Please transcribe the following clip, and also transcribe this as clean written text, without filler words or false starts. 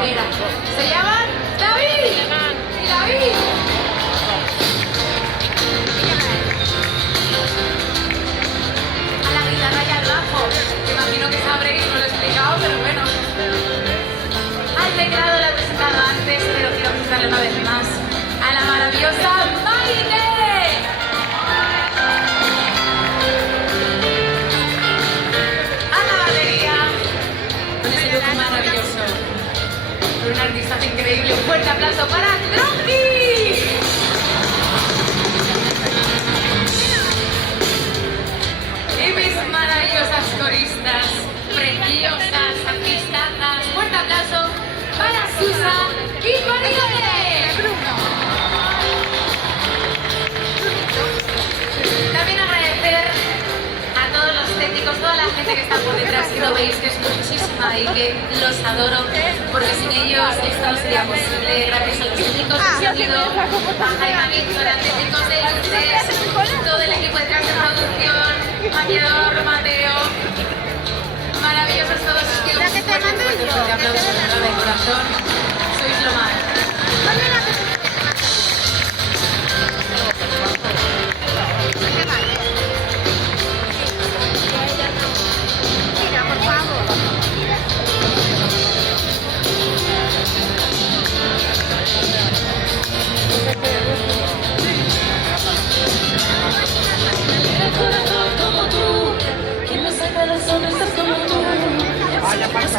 extranjera. Se llaman David y David. A la guitarra y al bajo. Imagino que sabréis, no lo he explicado, pero bueno. Al teclado lo he presentado antes, pero quiero presentarle una vez más a la maravillosa Maite. Maravilloso, un artista increíble. Un fuerte aplauso para Tronqui. Y mis maravillosas coristas, preciosas, artistazas. Fuerte aplauso para Susa y Mariole. También agradecer a todos los técnicos, toda la gente que está por detrás, que lo veis, que es muchísima y que los adoro, porque sin ellos esto no sería posible. Gracias a los técnicos de sonido, a Jaime Nixon, a técnicos de luces, todo el equipo detrás de producción, Mañador, Mateo, maravillosos todos, os quiero un fuerte aplauso de corazón, sois lo más. Vaya, pasa.